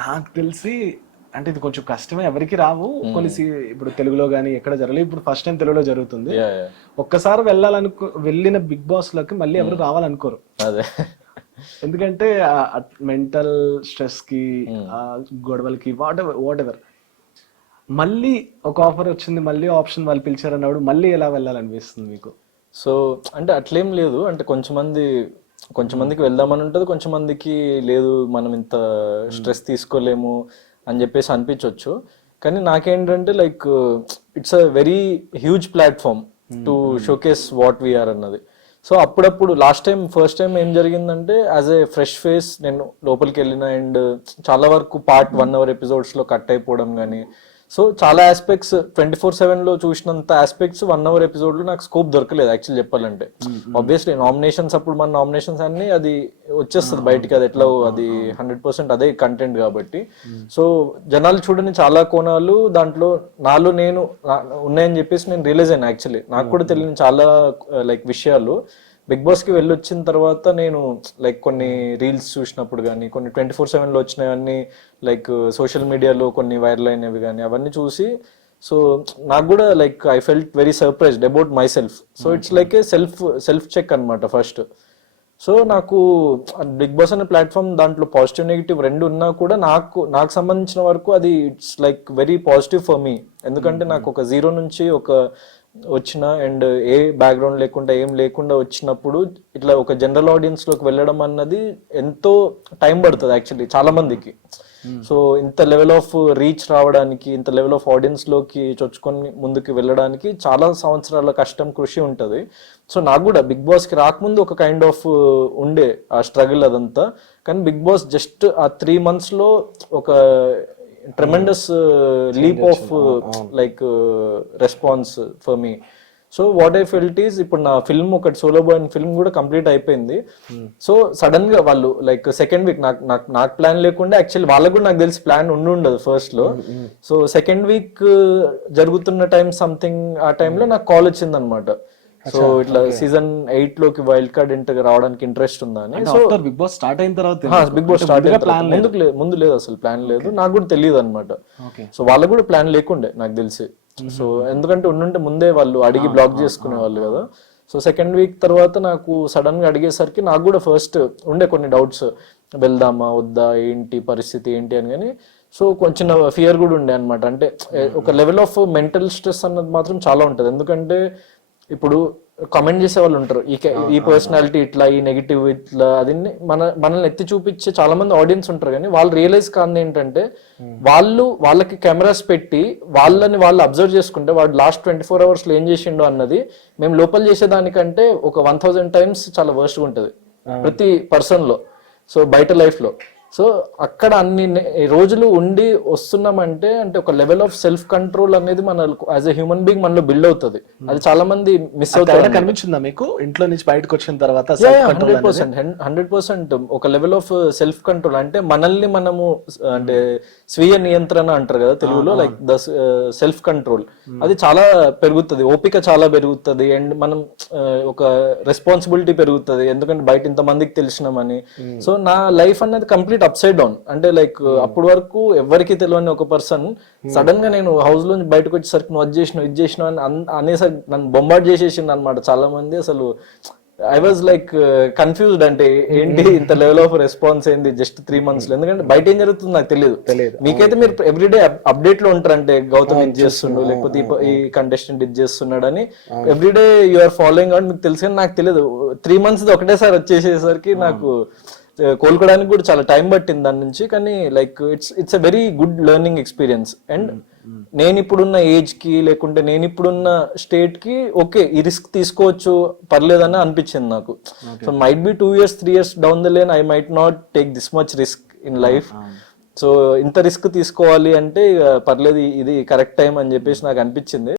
నాకు తెలిసి అంటే ఇది కొంచెం కష్టమే, ఎవరికి రావు కొన్ని ఇప్పుడు తెలుగులో గానీ ఎక్కడ జరగలేదు. ఇప్పుడు ఫస్ట్ టైం తెలుగులో జరుగుతుంది. ఒక్కసారి వెళ్ళిన బిగ్ బాస్ లోకి మళ్ళీ ఎవరు రావాలనుకోరు. అదే ఎందుకంటే మెంటల్ స్ట్రెస్ కి, గొడవలకి, వాట్ ఎవర్ మళ్ళీ ఒక ఆఫర్ వచ్చింది, మళ్ళీ ఆప్షన్ వాళ్ళు పిలిచారన్నప్పుడు మళ్ళీ ఎలా వెళ్ళాలనిపిస్తుంది మీకు? సో అంటే అట్లేం లేదు, అంటే కొంచెమందికి వెళ్దామని ఉంటుంది, కొంచెమందికి లేదు మనం ఇంత స్ట్రెస్ తీసుకోలేము అని చెప్పేసి అనిపించవచ్చు. కానీ నాకేంటంటే like it's a very huge platform to showcase what we are అన్నది. సో అప్పుడప్పుడు ఫస్ట్ టైం ఏం జరిగిందంటే యాజ్ ఏ ఫ్రెష్ ఫేస్ నేను లోపలికి వెళ్ళిన అండ్ చాలా వరకు పార్ట్ 1 hour ఎపిసోడ్స్లో కట్ అయిపోవడం కానీ, సో చాలా ఆస్పెక్ట్స్ 24/7 చూసినంత ఆస్పెక్ట్స్ 1 hour ఎపిసోడ్ లో నాకు స్కోప్ దొరకలేదు యాక్చువల్ చెప్పాలంటే. ఆబ్వియస్లీ నామినేషన్స్ అప్పుడు మన నామినేషన్స్ అన్ని అది వచ్చేస్తుంది బయటికి, అది ఎట్లా అది 100% అదే కంటెంట్ కాబట్టి. సో జనాలు చూడని చాలా కోణాలు దాంట్లో నాలో నేను ఉన్నాయని చెప్పేసి నేను రియలైజ్ అయినా. యాక్చువల్లీ నాకు కూడా తెలియని చాలా లైక్ విషయాలు బిగ్ బాస్ కి వెళ్ళొచ్చిన తర్వాత నేను లైక్ కొన్ని రీల్స్ చూసినప్పుడు కానీ, కొన్ని 24/7 వచ్చినవన్నీ లైక్ సోషల్ మీడియాలో కొన్ని వైరల్ అయినవి కానీ అవన్నీ చూసి, సో నాకు కూడా like I felt very surprised about myself. So it's like a self check అనమాట ఫస్ట్. సో నాకు బిగ్ బాస్ అనే ప్లాట్ఫామ్ దాంట్లో పాజిటివ్ నెగిటివ్ రెండు ఉన్నా కూడా నాకు సంబంధించిన వరకు అది it's like very positive for me. ఎందుకంటే నాకు ఒక 0 నుంచి ఒక వచ్చిన అండ్ ఏ బ్యాక్గ్రౌండ్ లేకుండా ఏం లేకుండా వచ్చినప్పుడు ఇట్లా ఒక జనరల్ ఆడియన్స్ లోకి వెళ్ళడం అన్నది ఎంతో టైం పడుతుంది యాక్చువల్లీ చాలా మందికి. సో ఇంత లెవెల్ ఆఫ్ రీచ్ రావడానికి, ఇంత లెవెల్ ఆఫ్ ఆడియన్స్ లోకి చొచ్చుకొని ముందుకు వెళ్ళడానికి చాలా సంవత్సరాల కష్టం, కృషి ఉంటుంది. సో నాకు కూడా బిగ్ బాస్ కి రాకముందు ఒక కైండ్ ఆఫ్ ఉండే ఆ స్ట్రగుల్ అదంతా. కానీ బిగ్ బాస్ జస్ట్ ఆ 3 months లో ఒక tremendous leap of like response for me. So what I felt is ఇప్పుడు నా ఫిల్మ్ ఒకటి సోలో బాయ్ ఫిల్మ్ కూడా కంప్లీట్ అయిపోయింది. సో సడన్ గా వాళ్ళు లైక్ సెకండ్ వీక్ నాకు ప్లాన్ లేకుండా, యాక్చువల్లీ వాళ్ళకు కూడా నాకు తెలిసి ప్లాన్ ఉండదు ఫస్ట్ లో. సో సెకండ్ వీక్ జరుగుతున్న టైం సంథింగ్ ఆ టైంలో నాకు కాల్ వచ్చింది అనమాట. సో ఇట్లా సీజన్ 8 లోకి వైల్డ్ కార్డ్ ఎంటర్ రావడానికి ఇంట్రెస్ట్ ఉందా అని. సో బిగ్ బాస్ స్టార్ట్ అయిన తర్వాత బిగ్ బాస్ స్టార్ట్ అయిన ముందు లేదు, అసలు ప్లాన్ లేదు, నాకు కూడా తెలియదు అనమాట. సో వాళ్ళకు కూడా ప్లాన్ లేకుండే నాకు తెలిసి. సో ఎందుకంటే ఉండుంటే ముందే వాళ్ళు అడిగి బ్లాక్ చేసుకునే వాళ్ళు కదా. సో సెకండ్ వీక్ తర్వాత నాకు సడన్ గా అడిగేసరికి నాకు కూడా ఫస్ట్ ఉండే కొన్ని డౌట్స్, వెళ్దామా వద్దా, ఏంటి పరిస్థితి ఏంటి అని. కానీ సో కొంచెం ఫియర్ కూడా ఉండే అనమాట. అంటే ఒక లెవెల్ ఆఫ్ మెంటల్ స్ట్రెస్ అన్నది మాత్రం చాలా ఉంటుంది. ఎందుకంటే ఇప్పుడు కామెంట్ చేసే వాళ్ళు ఉంటారు, ఈ పర్సనాలిటీ ఇట్లా, ఈ నెగిటివ్ ఇట్లా, అది మనల్ని ఎత్తి చూపించే చాలా మంది ఆడియన్స్ ఉంటారు. కానీ వాళ్ళు రియలైజ్ కాదు ఏంటంటే వాళ్ళకి కెమెరాస్ పెట్టి వాళ్ళని వాళ్ళు అబ్జర్వ్ చేసుకుంటే వాడు లాస్ట్ 24 hours లో ఏం చేసిండో అన్నది మేము లోపల చేసేదానికంటే ఒక 1000 times చాలా వర్స్ట్ గా ఉంటుంది ప్రతి పర్సన్ లో. సో బయట లైఫ్ లో సో అక్కడ అన్ని రోజులు ఉండి వస్తున్నామంటే అంటే ఒక లెవెల్ ఆఫ్ సెల్ఫ్ కంట్రోల్ అనేది మన యాజ్ ఎ హ్యూమన్ బీయింగ్ మనలో బిల్డ్ అవుతుంది. అది చాలా మంది మిస్ అవుతారు. కనిపించిందా మీకు ఇంట్లో నుంచి బయటకు వచ్చిన తర్వాత? 100% ఒక లెవెల్ ఆఫ్ సెల్ఫ్ కంట్రోల్ అంటే మనల్ని మనము అంటే స్వీయ నియంత్రణ అంటారు కదా తెలుగులో, లైక్ ద సెల్ఫ్ కంట్రోల్ అది చాలా పెరుగుతుంది, ఓపిక చాలా పెరుగుతుంది అండ్ మనం ఒక రెస్పాన్సిబిలిటీ పెరుగుతుంది. ఎందుకంటే బయట ఇంతమందికి తెలిసినామని. సో నా లైఫ్ అన్నది కంప్లీట్ అప్సైడ్ డౌన్. అంటే లైక్ అప్పటి వరకు ఎవరికి తెలియని ఒక పర్సన్ సడన్ గా నేను హౌస్ లో బయటకు వచ్చేసరికి నువ్వు అది చేసినావు ఇది చేసినావు అని అనేసరికి నన్ను బొంబార్డ్ చేసేసింది అనమాట చాలా మంది. అసలు ఐ వాజ్ లైక్ కన్ఫ్యూజ్డ్, అంటే ఏంటి ఇంత లెవెల్ ఆఫ్ రెస్పాన్స్ ఏంది జస్ట్ 3 months లో. ఎందుకంటే బయట ఏం జరుగుతుంది నాకు తెలియదు. మీకైతే మీరు ఎవ్రీడే అప్డేట్ లో ఉంటారు, అంటే గౌతమ్ ఇది చేస్తుండు లేకపోతే ఈ కంటెస్టెంట్ ఇది చేస్తున్నాడు అని everyday you are following out మీకు తెలుసు. కానీ నాకు తెలియదు 3 months ఒకటేసారి వచ్చేసేసరికి నాకు కోలుకోవడానికి కూడా చాలా టైం పట్టింది దాని నుంచి. కానీ like it's a very good learning experience. And నేను ఇప్పుడున్న ఏజ్ కి లేకుంటే నేను ఇప్పుడున్న స్టేట్ కి ఓకే ఈ రిస్క్ తీసుకోవచ్చు పర్లేదని అనిపించింది నాకు. So might be 2 years 3 years down the lane I might not take this much risk in life. So ఇంత రిస్క్ తీసుకోవాలి అంటే పర్లేదు, ఇది కరెక్ట్ టైం అని చెప్పేసి నాకు అనిపించింది.